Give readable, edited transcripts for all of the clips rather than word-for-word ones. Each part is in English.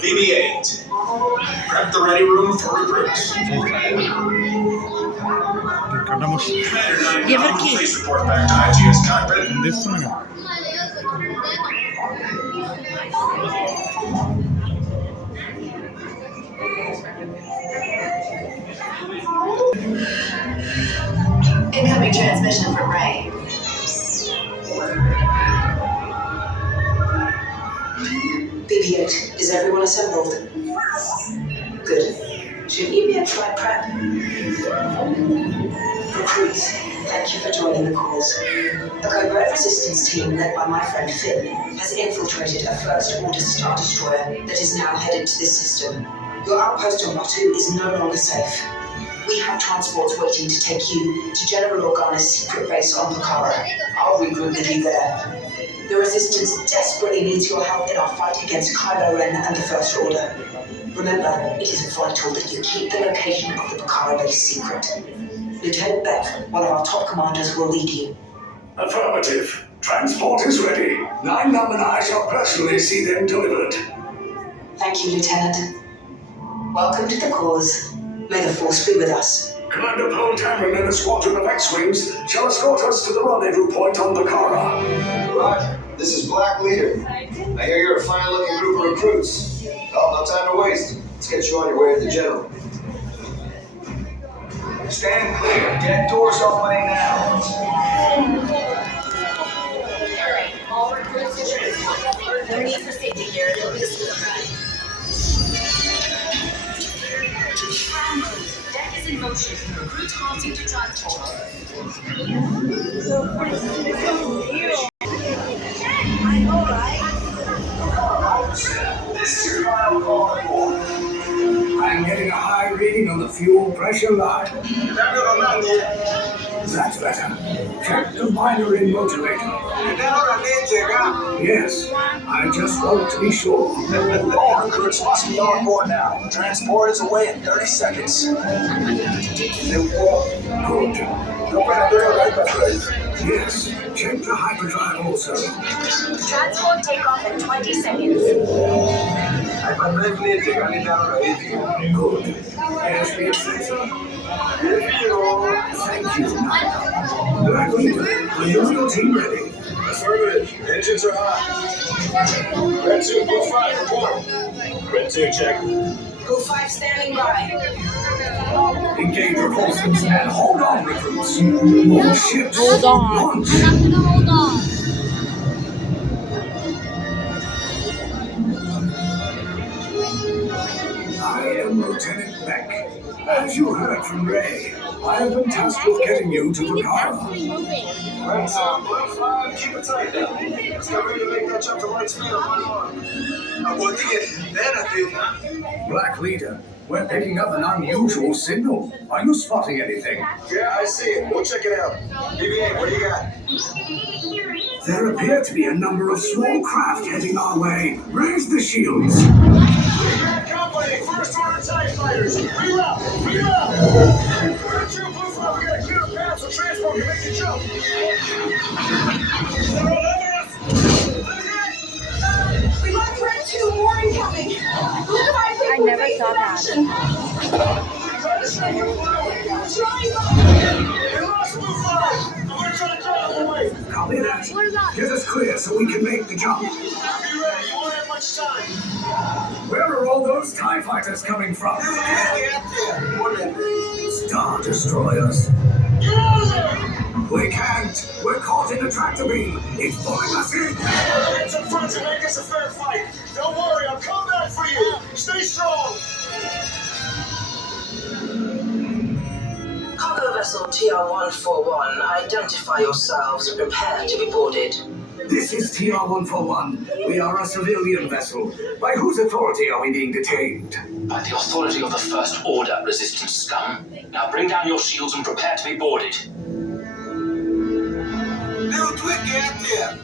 BB-8. Prep the ready room for recruits. Dia pergi. Please report back to IGS cockpit. Incoming transmission from Ray. BB-8, is everyone assembled? Good. Should you be at flight prep? Recruits, thank you for joining the cause. A covert resistance team led by my friend Finn has infiltrated a First Order Star Destroyer that is now headed to this system. Your outpost on Batu is no longer safe. We have transports waiting to take you to General Organa's secret base on Pucara. I'll regroup with you there. The Resistance desperately needs your help in our fight against Kylo Ren and the First Order. Remember, it is vital that you keep the location of the Pucara base secret. Lieutenant Beck, one of our top commanders, will lead you. Affirmative. Transport is ready. 9 Num and I shall personally see them delivered. Thank you, Lieutenant. Welcome to the cause. May the Force be with us. Commander Paul Cameron and a squadron of X-Wings shall escort us to the rendezvous point on Pucara. Roger. This is Black Leader. I hear you're a fine-looking group of recruits. Oh, no time to waste. Let's get you on your way to the General. Stand clear. Deck doors opening now. Alright, all recruits to transport. No need for safety here. It'll be a smooth ride. Deck is in motion. Recruits halting to transport. I know, right? This is your final call report. I'm getting a high reading on the fuel pressure line. That's better. Check the binary motivator. Yes, I just want to be sure. All recruits must be on board now. Transport is away in 30 seconds. Good. Yes, check the hyperdrive also. Transport takeoff in 20 seconds. Good. Airspeed sensor. Thank you. Black Leader, are you and your team ready? Affirmative. Engines are hot. Red 2, Blue 5, report. Red 2, check. Go 5 standing by. Engage repulsors and hold on, recruits. More ships. Hold on. Launch. I'm not gonna hold on. I am Lieutenant Beck. As you heard from Ray, I have been tasked with getting you to He's Pucara. actually moving. Red 2, Blue 5, keep it tight now. Let's get ready to make that jump to light speed on one arm. Black Leader, we're picking up an unusual signal. Are you spotting anything? Yeah, I see it. We'll check it out. BB-8, what do you got? There appear to be a number of small craft heading our way. Raise the shields. We got company. First Order TIE fighters. Reroute. Red 2, Blue 5, we got a clear path so transport can make the jump. They're all over us. We got Red 2, more incoming. I never saw that. We lost Blue 5. I'm gonna try to draw them away. Copy that. What is that? Get us clear so we can make the jump. I'll be ready. You won't have much time. Where are all those TIE fighters coming from? Star Destroyers. Get out of there! We can't. We're caught in a tractor beam. It's pulling us in. It's up front to make this a fair fight. Don't worry, I'll come back for you. Stay strong. Cargo vessel TR-141, identify yourselves and prepare to be boarded. This is TR-141. We are a civilian vessel. By whose authority are we being detained? By the authority of the First Order, resistance scum. Now bring down your shields and prepare to be boarded. Little twig, get out there.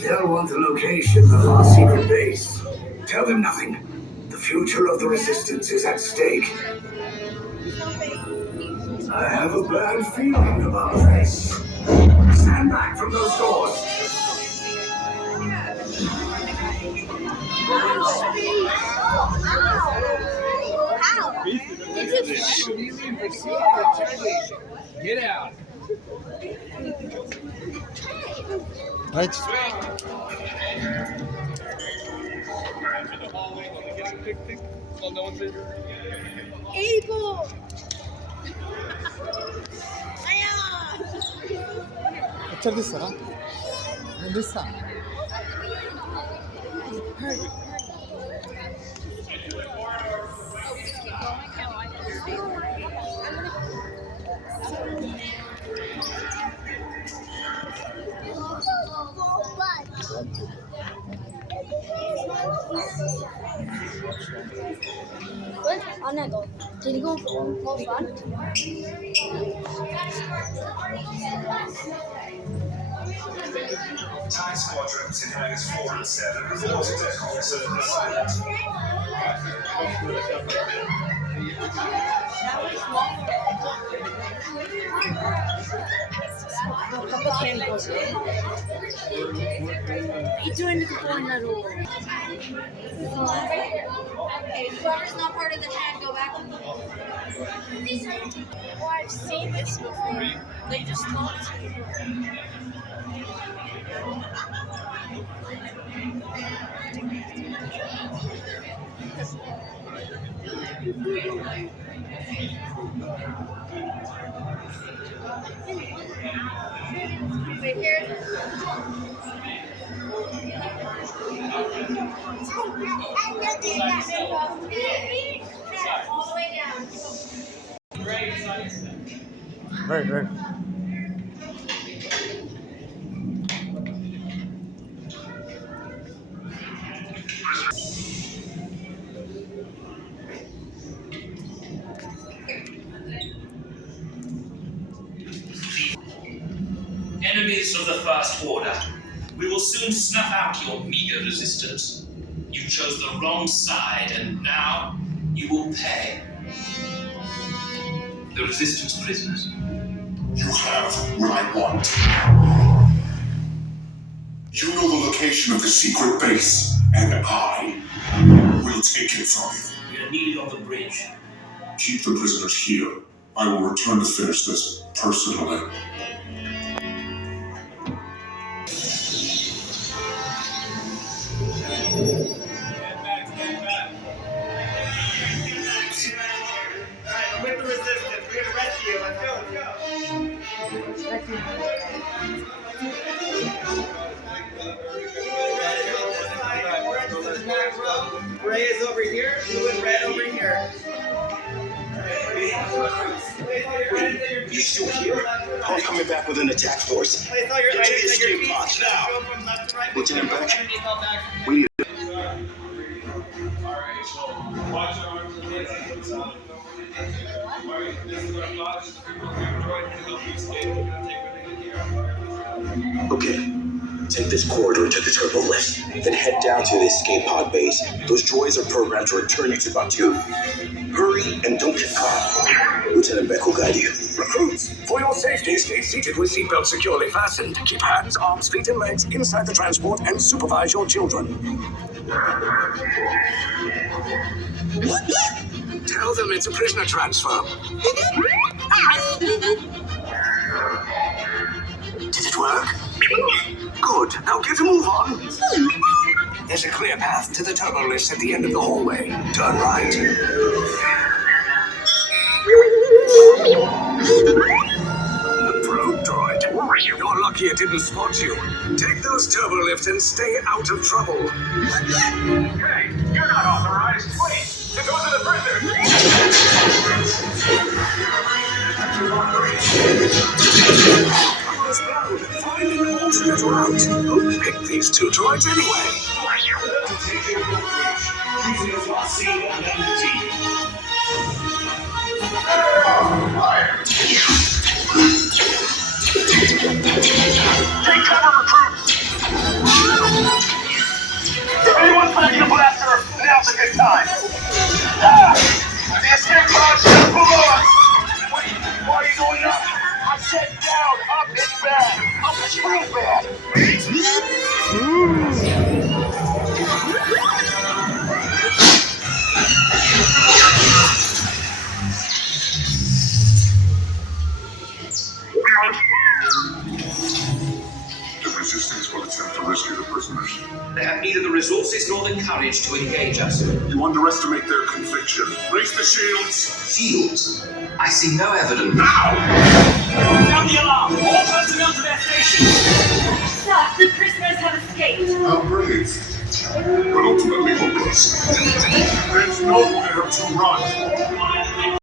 They'll want the location of our secret base. Tell them nothing. The future of the resistance is at stake. I have a bad feeling about this. Stand back from those doors. Get out. Right. Eagle! ಎಚ್ಚರಿಸ್ತಾರಾ ನಿಲ್ಲಿಸ On that go. Did he go full front? TIE squadrons in hangars 4 and 7 report to deck officer assignment. What are you doing to the boy little? Whoever's not part of the tag, go back. Oh, I've seen this before. They just talked to you. Wait, here. All the way down. Right. Enemies of the First Order, we will soon snuff out your meager resistance. You chose the wrong side, and now you will pay. The resistance prisoners. You have what I want. You know the location of the secret base, and I will take it from you. We are needed on the bridge. Keep the prisoners here. I will return to finish this personally. With the resistance, we're gonna rescue you. Let's go. Gray is over here, blue and red over here. You're still here? I'm coming back with an attack force. Place all your Get to the items at your escape feet. pods now. Go from left to right. Lieutenant Beck. Underneath all back. We need Okay. Take this corridor to the turbo lift, then head down to the escape pod base. Those droids are programmed to return you to Batu. Hurry and don't get caught. Lieutenant Beck will guide you. Recruits, for your safety, stay seated with seatbelts securely fastened. Keep hands, arms, feet, and legs inside the transport and supervise your children. Tell them it's a prisoner transfer. Did it work? Good. Now get a move on. There's a clear path to the turbo lifts at the end of the hallway. Turn right. Probe droid. You're lucky it didn't spot you. Take those turbo lifts and stay out of trouble. Hey, you're not authorized. Wait, to go to the prisoners. Find an alternate route. these two droids anyway? To take your approach, using a vaccine and energy. Take cover, recruit! If anyone's packing a blaster, now's a good time. The escape pod's just below us! Wait, why are you going up? I said down, up is bad. Up is real bad. The Resistance will attempt to rescue the prisoners. They have neither the resources nor the courage to engage us. You underestimate their conviction. Raise the shields. Shields? I see no evidence. Now! Sound the alarm! All personnel to their stations! Sir, the prisoners have escaped. How brave. But ultimately hopeless. There's nowhere to run.